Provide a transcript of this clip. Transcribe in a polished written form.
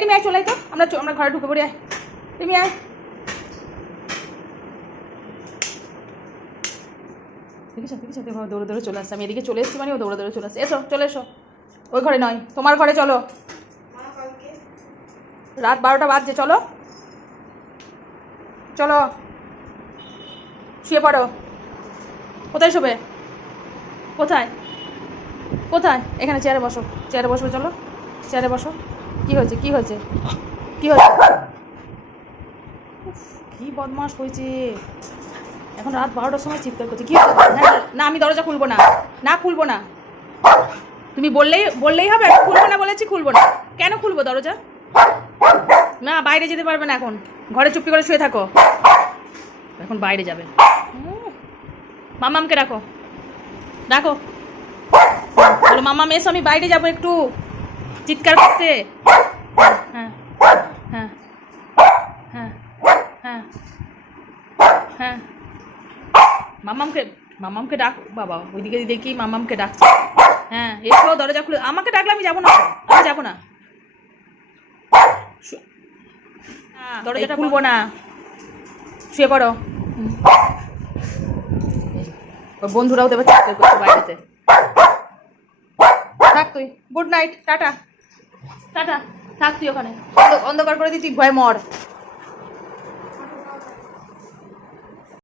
রিমি আয়, চলে আয় তো, আমরা ঘরে ঢুকে পড়ি। আয় রিমি আয়। দেখেছো দৌড়ে দৌড়ে চলে আসছে। আমি এদিকে চলে এসেছি মানে ও দৌড়ে দৌড়ে চলে আসছে। এসো, চলে এসো। ওই ঘরে নয়, তোমার ঘরে চলো। রাত 12টা বাজছে, চলো চলো, শুয়ে পড়ো। কোথায় শোবে? কোথায় কোথায়? এখানে চেয়ারে বসো, চেয়ারে বসো, চলো চেয়ারে বসো। কি হয়েছে? কি হয়েছে? কি হয়েছে? কি বদমাস হয়েছে এখন, রাত 12টার সময় চিৎকার করছে। কি না, আমি দরজা খুলবো না, না খুলবো না। তুমি বললেই হবে। খুলবো না বলেছি, খুলবো না। কেন খুলবো দরজা? না, বাইরে যেতে পারবে না এখন, ঘরে চুপটি করে শুয়ে থাকো। এখন বাইরে যাবে। মামামকে ডাকো, ডাকো, বলো মামাম এসো, আমি বাইরে যাবো একটু, চিৎকার করতে। হ্যাঁ হ্যাঁ হ্যাঁ হ্যাঁ হ্যাঁ, মামামকে ডাক। বাবা ওইদিকে দেখি মামামকে ডাকছে। হ্যাঁ এসো, দরজা খুলে। আমাকে ডাকলে আমি যাবো না, আমি যাবো না, দরজাটা খুলবো না, শুয়ে পড়ো। ওর বন্ধুরাও দেবে চিৎকার করছে বাইরেতে। থাক তুই, গুড নাইট, টাটা টাটা, থাক তুই ওখানে, অন্ধকার করে দিই, তুই ভয় মর।